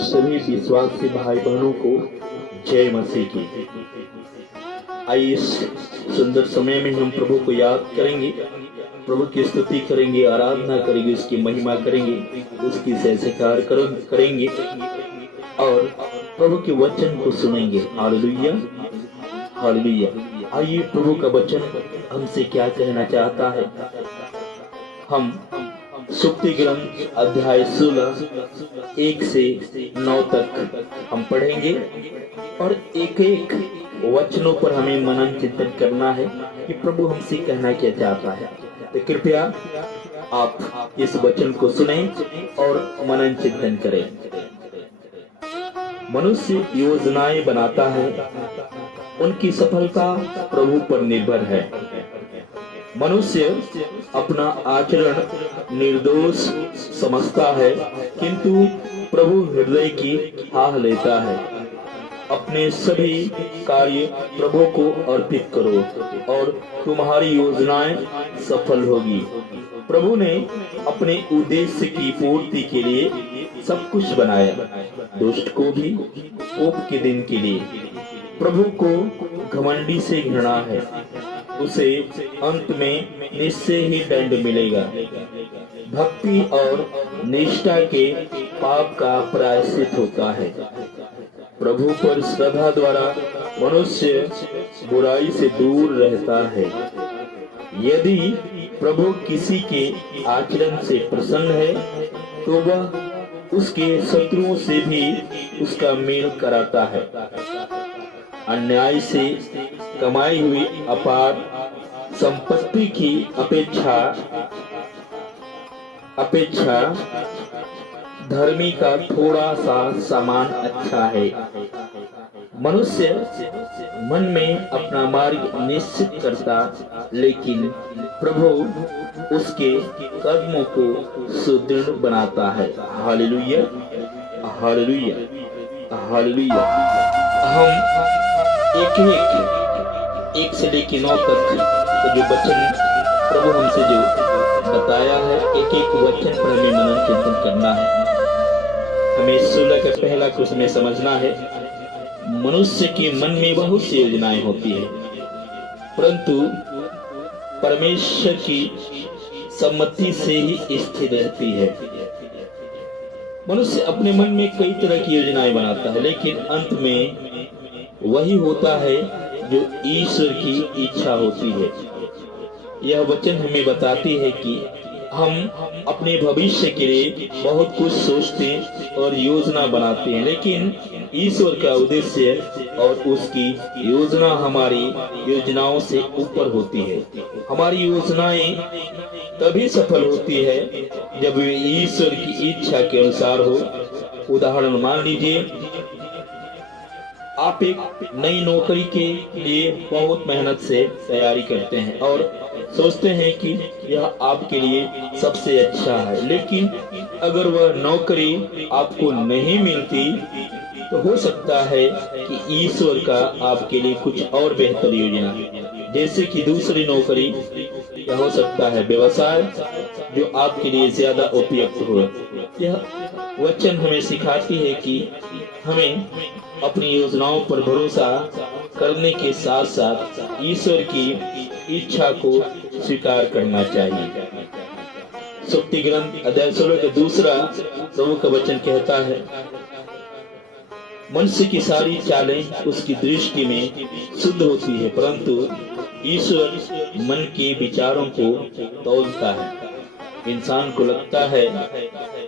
सभी विश्वासी भाई बहनों को जय मसीह की। आइए इस सुंदर समय में हम प्रभु को याद करेंगे, प्रभु की स्तुति करेंगे, आराधना करेंगे, उसकी महिमा करेंगे, उसकी जय जयकार करेंगे और प्रभु के वचन को सुनेंगे। Hallelujah hallelujah. आइए प्रभु का वचन हमसे क्या कहना चाहता है। हम सुक्ति ग्रंथ अध्याय 16 1 से 9 तक हम पढ़ेंगे और एक एक वचनों पर हमें मनन चिंतन करना है कि प्रभु हमसे कहना क्या चाहता है। तो कृपया आप इस वचन को सुनें और मनन चिंतन करें। मनुष्य योजनाएं बनाता है, उनकी सफलता प्रभु पर निर्भर है। मनुष्य अपना आचरण निर्दोष समझता है, किंतु प्रभु हृदय की आह लेता है। अपने सभी कार्य प्रभु को अर्पित करो और तुम्हारी योजनाएं सफल होगी। प्रभु ने अपने उद्देश्य की पूर्ति के लिए सब कुछ बनाया, दुष्ट को भी कोप के दिन के लिए। प्रभु को घमंडी से घृणा है, उसे अंत में निश्चय ही दंड मिलेगा। भक्ति और निष्ठा के पाप का प्रायश्चित होता है। प्रभु पर श्रद्धा द्वारा मनुष्य बुराई से दूर रहता है। यदि प्रभु किसी के आचरण से प्रसन्न है तो वह उसके शत्रुओं से भी उसका मेल कराता है। अन्याय से कमाई हुई अपार संपत्ति की अपेक्षा धर्मी का थोड़ा सा सामान अच्छा है। मनुष्य मन में अपना मार्ग निश्चित करता, लेकिन प्रभु उसके कदमों को सुदृढ़ बनाता है। Hallelujah hallelujah hallelujah. हम एक से लेकर 9 तक जो वचन प्रभु हमसे जो बताया है, एक एक वचन पर हमें मनन चिंतन करना है। हमें 16 का पहला कुछ में समझना है। मनुष्य के मन में बहुत सी योजनाएं होती है, परंतु परमेश्वर की सम्मति से ही स्थिर रहती है। मनुष्य अपने मन में कई तरह की योजनाएं बनाता है, लेकिन अंत में वही होता है जो ईश्वर की इच्छा होती है। यह वचन हमें बताती है कि हम अपने भविष्य के लिए बहुत कुछ सोचते और योजना बनाते हैं, लेकिन ईश्वर का उद्देश्य और उसकी योजना हमारी योजनाओं से ऊपर होती है। हमारी योजनाएं तभी सफल होती है जब वे ईश्वर की इच्छा के अनुसार हो। उदाहरण मान लीजिए, आप एक नई नौकरी के लिए बहुत मेहनत से तैयारी करते हैं और सोचते हैं कि यह आपके लिए सबसे अच्छा है, लेकिन अगर वह नौकरी आपको नहीं मिलती तो हो सकता है कि ईश्वर का आपके लिए कुछ और बेहतर योजना है। जैसे कि दूसरी नौकरी, यह हो सकता है व्यवसाय जो आपके लिए ज्यादा उपयुक्त हो। यह वचन हमें सिखाती है कि हमें अपनी योजनाओं पर भरोसा करने के साथ साथ ईश्वर की इच्छा को स्वीकार करना चाहिए। सुक्ति ग्रंथ अध्याय 16 का दूसरा प्रभु का वचन कहता है, मनुष्य की सारी चालें उसकी दृष्टि में शुद्ध होती है, परंतु ईश्वर मन के विचारों को तौलता है। इंसान को लगता है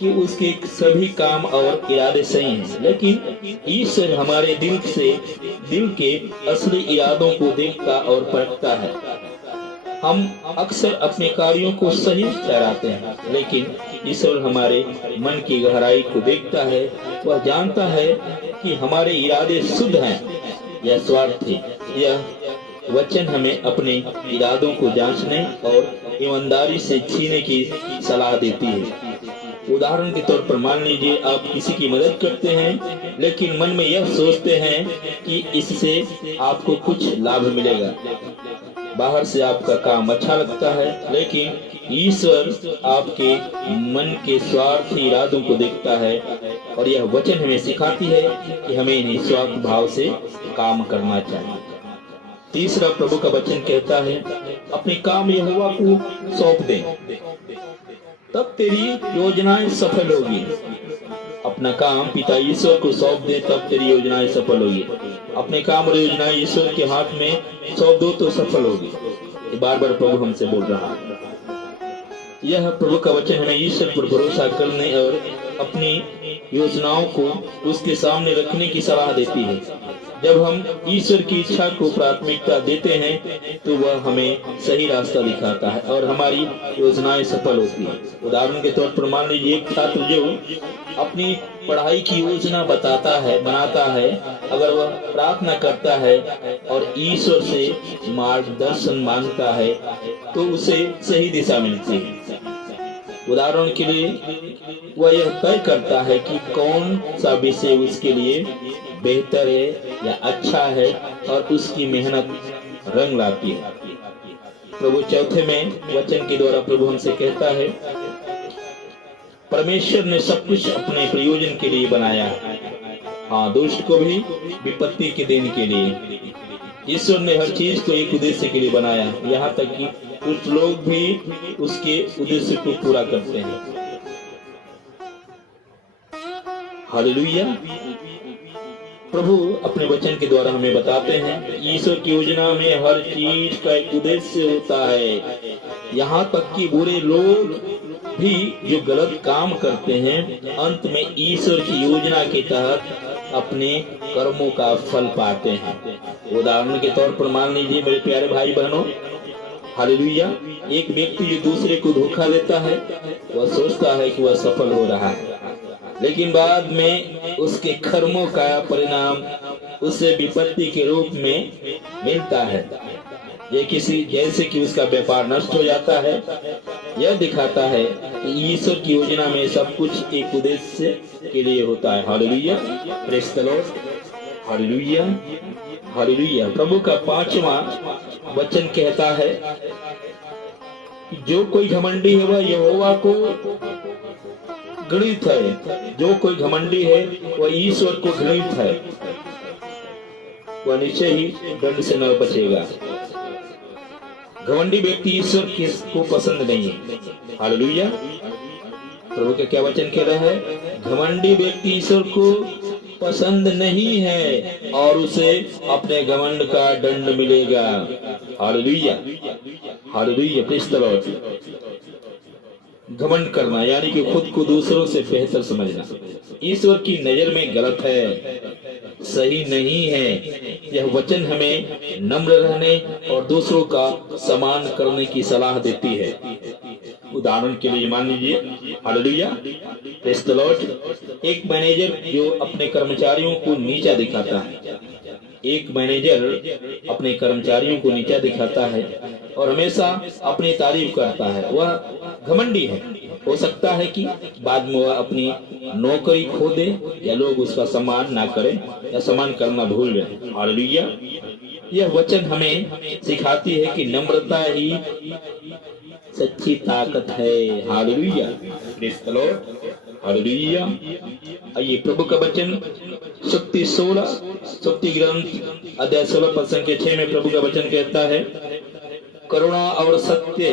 कि उसके सभी काम और इरादे सही हैं, लेकिन ईश्वर हमारे दिल के असली इरादों को देखता और परखता है। हम अक्सर अपने कार्यों को सही ठहराते हैं, लेकिन ईश्वर हमारे मन की गहराई को देखता है। वह जानता है कि हमारे इरादे शुद्ध हैं या स्वार्थी। यह वचन हमें अपने इरादों को जांचने और ईमानदारी से जीने की सलाह देती है। उदाहरण के तौर पर मान लीजिए, आप किसी की मदद करते हैं, लेकिन मन में यह सोचते हैं कि इससे आपको कुछ लाभ मिलेगा। बाहर से आपका काम अच्छा लगता है, लेकिन ईश्वर आपके मन के स्वार्थी इरादों को देखता है और यह वचन हमें सिखाती है कि हमें निस्वार्थ भाव से काम करना चाहिए। तीसरा प्रभु का वचन कहता है, अपने काम यहोवा को सौंप दे, तब तेरी योजनाएं सफल होगी। अपना काम पिता ईश्वर को सौंप दे, तब तेरी योजनाएं सफल होगी। अपने काम और योजनाएं ईश्वर के हाथ में सौंप दो तो सफल होगी। ये बार बार प्रभु हमसे बोल रहा है। यह प्रभु का वचन हमें ईश्वर पर भरोसा करने और अपनी योजनाओं को उसके सामने रखने की सलाह देती है। जब हम ईश्वर की इच्छा को प्राथमिकता देते हैं तो वह हमें सही रास्ता दिखाता है और हमारी योजनाएं सफल होती है। उदाहरण के तौर पर मान लीजिए एक छात्र जो अपनी पढ़ाई की योजना बनाता है, अगर वह प्रार्थना करता है और ईश्वर से मार्गदर्शन मांगता है तो उसे सही दिशा मिलती है। उदाहरण के लिए वह यह तय करता है कि कौन सा विषय उसके लिए बेहतर है या अच्छा है और उसकी मेहनत रंग लाती है। प्रभु चौथे में वचन के द्वारा प्रभु हमसे कहता है, परमेश्वर ने सब कुछ अपने प्रयोजन के लिए बनाया है, हाँ, दुष्ट को भी विपत्ति के दिन के लिए। ईश्वर ने हर चीज को एक उद्देश्य के लिए बनाया, यहाँ तक कि कुछ लोग भी उसके उद्देश्य को पूरा करते हैं। हालेलुया। प्रभु अपने वचन के द्वारा हमें बताते हैं ईश्वर की योजना में हर चीज का एक उद्देश्य होता है। यहाँ तक कि बुरे लोग भी जो गलत काम करते हैं अंत में ईश्वर की योजना के तहत अपने कर्मों का फल पाते हैं। उदाहरण के तौर पर मान लीजिए मेरे प्यारे भाई बहनों, हालेलुया, एक व्यक्ति जो दूसरे को धोखा देता है वह सोचता है कि वह सफल हो रहा है, लेकिन बाद में उसके कर्मों का परिणाम उसे विपत्ति के रूप में मिलता है। ये किसी जैसे कि उसका व्यापार नष्ट हो जाता है। यह दिखाता है कि ईश्वर की योजना में सब कुछ एक उद्देश्य के लिए होता है। Hallelujah, praise the Lord, hallelujah, hallelujah. प्रभु का पांचवा वचन कहता है कि जो कोई घमंडी है वह यहोवा को घृणित है। जो कोई घमंडी है वह ईश्वर को घृणित है, वह निश्चय ही दंड से न बचेगा। घमंडी व्यक्ति ईश्वर को पसंद नहीं है। हालेलुया। प्रभु का क्या वचन कह रहा है? घमंडी व्यक्ति ईश्वर को पसंद नहीं है और उसे अपने घमंड का दंड मिलेगा। Hallelujah, hallelujah, praise the Lord. घमंड करना यानी कि खुद को दूसरों से बेहतर समझना ईश्वर की नजर में गलत है, सही नहीं है। यह वचन हमें नम्र रहने और दूसरों का सम्मान करने की सलाह देती है। उदाहरण के लिए मान लीजिए, हालेलुया, प्रेज़ द लॉर्ड, एक मैनेजर जो अपने कर्मचारियों को नीचा दिखाता है, एक मैनेजर अपने कर्मचारियों को नीचा दिखाता है और हमेशा अपनी तारीफ करता है, वह घमंडी है। हो सकता है कि बाद में वह अपनी नौकरी खो दे या लोग उसका सम्मान ना करें या सम्मान करना भूल जाए। हालेलुया। यह वचन हमें सिखाती है कि नम्रता ही सच्ची ताकत है। Hallelujah, praise the Lord, hallelujah. आइए प्रभु का वचन शक्ति ग्रंथ अध्याय 16 पद संख्या 6 में प्रभु का वचन कहता है, करुणा और सत्य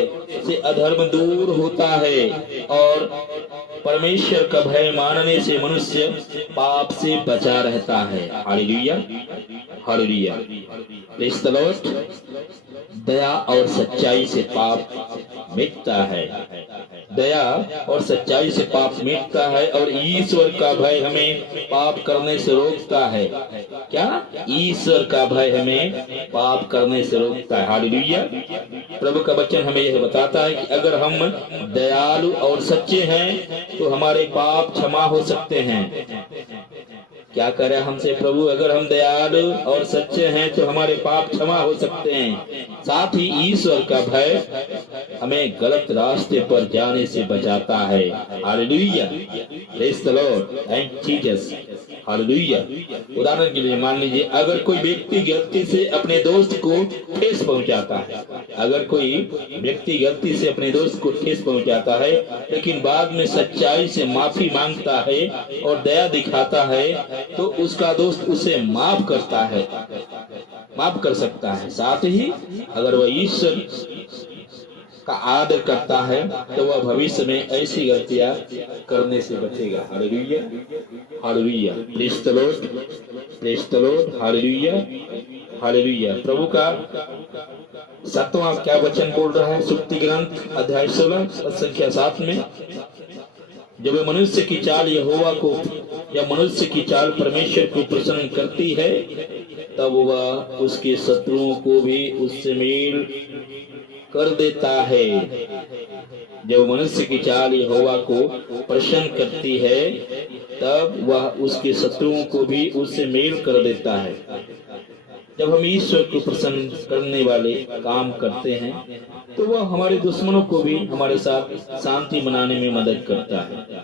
से अधर्म दूर होता है और परमेश्वर का भय मानने से मनुष्य पाप से बचा रहता है। Hallelujah, hallelujah, praise the Lord. दया और सच्चाई से पाप मिटता है, दया और सच्चाई से पाप मिटता है और ईश्वर का भय हमें पाप करने से रोकता है। क्या? ईश्वर का भय हमें पाप करने से रोकता है। हालेलुया। प्रभु का वचन हमें यह बताता है कि अगर हम दयालु और सच्चे हैं तो हमारे पाप क्षमा हो सकते हैं। क्या करे हमसे प्रभु? अगर हम दयालु और सच्चे हैं तो हमारे पाप क्षमा हो सकते हैं। साथ ही ईश्वर का भय हमें गलत रास्ते पर जाने से बचाता है। Hallelujah, praise the Lord, thank Jesus. Hallelujah. उदाहरण के लिए मान लीजिए, अगर कोई व्यक्ति गलती से अपने दोस्त को ठेस पहुंचाता है अगर कोई व्यक्ति गलती से अपने दोस्त को ठेस पहुंचाता है लेकिन बाद में सच्चाई से माफी मांगता है और दया दिखाता है तो उसका दोस्त उसे माफ करता है, माफ कर सकता है। साथ ही अगर वह ईश्वर का आदर करता है तो वह भविष्य में ऐसी गलतियां करने से बचेगा। Hallelujah, hallelujah, praise the Lord, praise the Lord, hallelujah, hallelujah. प्रभु का 7वां क्या वचन बोल रहा है? सुक्ति ग्रंथ अध्याय 16 संख्या 7 में, जब मनुष्य की चाल यहोवा को या मनुष्य की चाल परमेश्वर को प्रसन्न करती है तब वह उसके शत्रुओं को भी उससे मेल कर देता है। जब मनुष्य की चाल यहोवा को प्रसन्न करती है तब वह उसके शत्रुओं को भी उससे मेल कर देता है। जब हम ईश्वर को प्रसन्न करने वाले काम करते हैं तो वह हमारे दुश्मनों को भी हमारे साथ शांति मनाने में मदद करता है।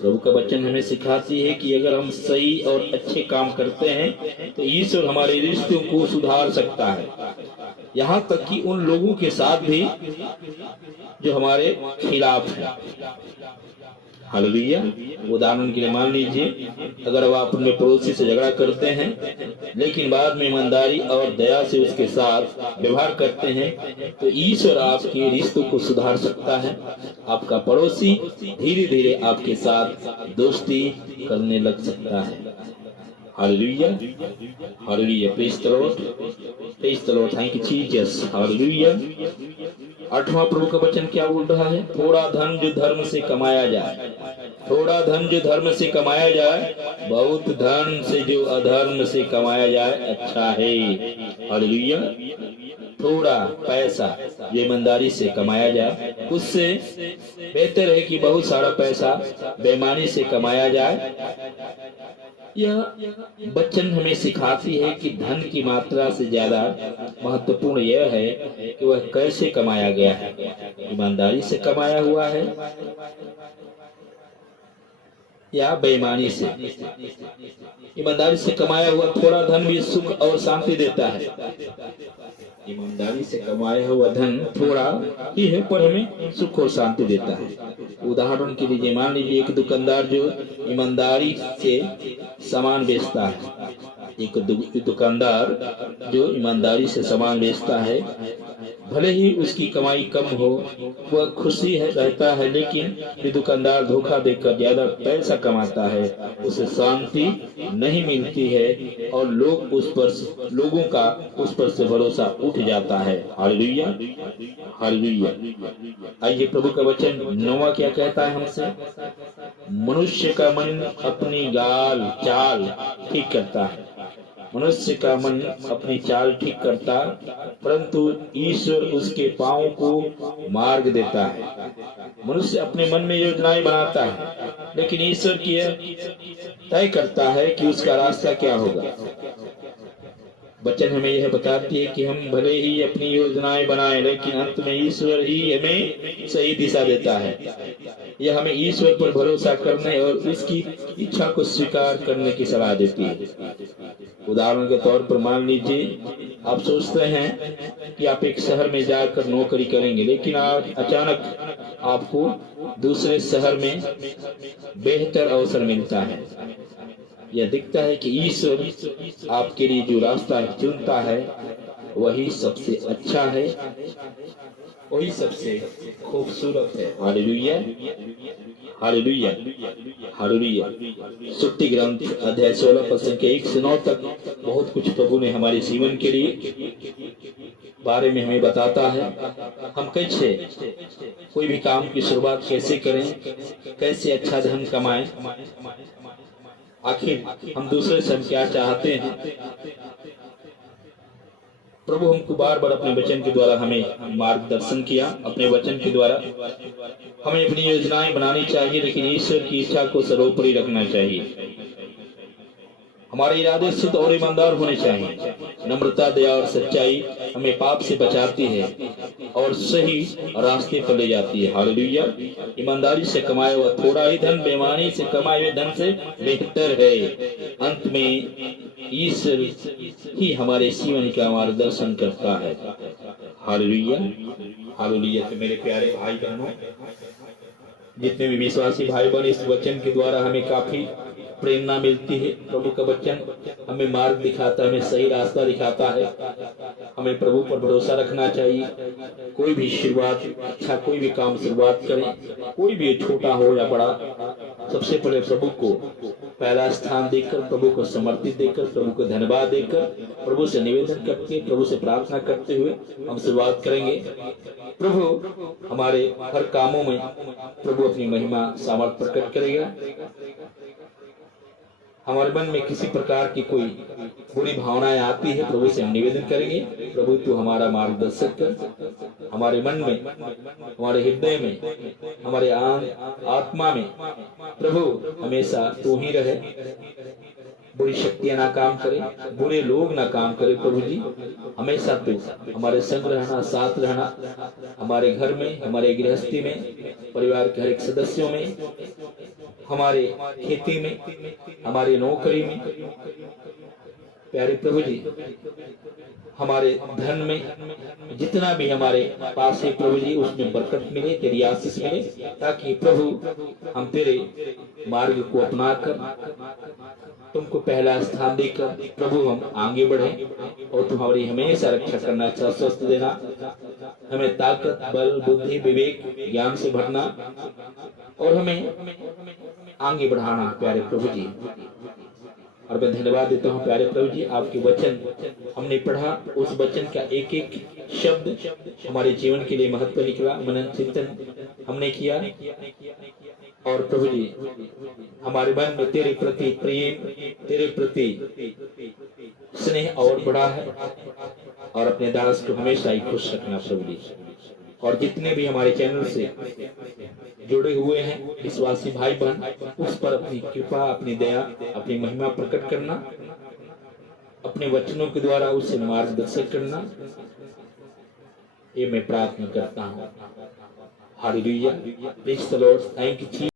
प्रभु का वचन हमें सिखाती है कि अगर हम सही और अच्छे काम करते हैं तो ईश्वर हमारे रिश्तों को सुधार सकता है, यहाँ तक कि उन लोगों के साथ भी जो हमारे खिलाफ है। हालेलुया। उदाहरण के लिए मान लीजिए, अगर आप अपने पड़ोसी से झगड़ा करते हैं लेकिन बाद में ईमानदारी और दया से उसके साथ व्यवहार करते हैं तो ईश्वर आपके रिश्तों को सुधार सकता है। आपका पड़ोसी धीरे धीरे आपके साथ दोस्ती करने लग सकता है। Hallelujah, hallelujah, praise the Lord, praise the Lord, thank you Jesus, hallelujah. 8वां प्रभु का वचन क्या बोल रहा है? थोड़ा धन जो धर्म से कमाया जाए, थोड़ा धन जो धर्म से कमाया जाए, बहुत धन से जो अधर्म से कमाया जाए अच्छा है। हालेलुया। थोड़ा पैसा जो ईमानदारी से कमाया जाए उससे बेहतर है कि बहुत सारा पैसा बेईमानी से कमाया जाए। यह वचन हमें सिखाती है कि धन की मात्रा से ज्यादा महत्वपूर्ण यह है कि वह कैसे कमाया गया है। ईमानदारी से कमाया हुआ है या बेईमानी से। ईमानदारी से कमाया हुआ थोड़ा धन भी सुख और शांति देता है। ईमानदारी से कमाया हुआ धन थोड़ा ही है पर हमें सुख और शांति देता है। उदाहरण के लिए मान लीजिए एक दुकानदार जो ईमानदारी से सामान बेचता है, एक दुकानदार जो ईमानदारी से सामान बेचता है, भले ही उसकी कमाई कम हो वह खुशी है रहता है, लेकिन ये दुकानदार धोखा देकर ज्यादा पैसा कमाता है, उसे शांति नहीं मिलती है और लोगों का उस पर से भरोसा उठ जाता है। Hallelujah, hallelujah. आइए प्रभु का वचन 9वां क्या कहता है हमसे? मनुष्य का मन अपनी चाल ठीक करता है, मनुष्य का मन अपनी चाल ठीक करता, परंतु ईश्वर उसके पांव को मार्ग देता है। मनुष्य अपने मन में योजनाएं बनाता है लेकिन ईश्वर की तय करता है कि उसका रास्ता क्या होगा। वचन हमें यह बताती है कि हम भले ही अपनी योजनाएं बनाएं लेकिन अंत में ईश्वर ही हमें सही दिशा देता है। यह हमें ईश्वर पर भरोसा करने और उसकी इच्छा को स्वीकार करने की सलाह देती है। उदाहरण के तौर पर मान लीजिए आप सोचते हैं कि आप एक शहर में जाकर नौकरी करेंगे लेकिन अचानक आपको दूसरे शहर में बेहतर अवसर मिलता है। यह दिखता है कि ईश्वर आपके लिए जो रास्ता चुनता है वही सबसे अच्छा है, वही सबसे खूबसूरत है। Hallelujah, hallelujah, hallelujah. सुक्ति ग्रंथ अध्याय 16 पद के 1 से 9 तक बहुत कुछ प्रभु ने हमारे जीवन के लिए बारे में हमें बताता है। हम कैसे कोई भी काम की शुरुआत कैसे करें, कैसे अच्छा धन कमाएं, आखिर हम दूसरे से हम क्या चाहते हैं। प्रभु हमको बार बार अपने वचन के द्वारा हमें मार्गदर्शन किया। अपने वचन के द्वारा हमें अपनी योजनाएं बनानी चाहिए लेकिन ईश्वर की इच्छा को सर्वोपरि रखना चाहिए। हमारे इरादे शुद्ध और ईमानदार होने चाहिए। नम्रता, दया और सच्चाई हमें पाप से बचाती है और सही रास्ते पर ले जाती है। हालेलुया। ईमानदारी से कमाया हुआ थोड़ा ही धन बेईमानी से कमाए हुए धन से बेहतर है। अंत में ईश्वर ही हमारे जीवन का मार्गदर्शन करता है। Hallelujah, hallelujah. तो मेरे प्यारे भाई बहनों, जितने भी विश्वासी भाई बहन, इस वचन के द्वारा हमें काफी प्रेरणा मिलती है। प्रभु का वचन हमें मार्ग दिखाता है, हमें सही रास्ता दिखाता है। हमें प्रभु पर भरोसा रखना चाहिए। कोई भी शुरुआत, अच्छा कोई भी काम शुरुआत करें, कोई भी छोटा हो या बड़ा, सबसे पहले प्रभु को पहला स्थान देकर, प्रभु को समर्पित देकर, प्रभु को धन्यवाद देकर, प्रभु से निवेदन करके, प्रभु से प्रार्थना करते हुए हम शुरुआत करेंगे। प्रभु हमारे हर कामों में प्रभु अपनी महिमा सामर्थ्य प्रकट करेगा। हमारे मन में किसी प्रकार की कोई बुरी भावनाएं आती है, प्रभु से हम निवेदन करेंगे, प्रभु तू हमारा मार्गदर्शक कर। हमारे मन में, हमारे हृदय में, हमारे आत्मा में प्रभु हमेशा तू ही रहे। बुरी शक्तियां ना काम करे, बुरे लोग ना काम करे। प्रभु जी हमेशा तू हमारे संग रहना, साथ रहना, हमारे घर में, हमारे गृहस्थी में, परिवार के हर एक सदस्यों में, हमारे खेती में, हमारी नौकरी में। प्यारे प्रभु जी हमारे धन में जितना भी हमारे पास है प्रभु जी, उसमें बरकत मिले, तेरी आशीष मिले, ताकि प्रभु हम तेरे मार्ग को अपनाकर तुमको पहला स्थान देकर प्रभु हम आगे बढ़े। और तुम्हारी हमेशा रक्षा करना, अच्छा स्वस्थ देना, हमें ताकत, बल, बुद्धि, विवेक, ज्ञान से भरना और हमें आगे बढ़ाना। प्यारे प्रभु जी और मैं धन्यवाद देता हूँ प्यारे प्रभु जी, आपके वचन हमने पढ़ा, उस वचन का एक एक शब्द हमारे जीवन के लिए महत्व निकला, मनन चिंतन हमने किया। और प्रभु जी हमारे मन में तेरे प्रति प्रेम, तेरे प्रति स्नेह और बढ़ा है। और अपने दास को हमेशा ही खुश रखना प्रभु जी। और जितने भी हमारे चैनल से जुड़े हुए हैं विश्वासी भाई बहन, उस पर अपनी कृपा, अपनी दया, अपनी महिमा प्रकट करना, अपने वचनों के द्वारा उसे मार्गदर्शक करना, ये मैं प्रार्थना करता हूँ। Hallelujah, praise the Lord. Thank you.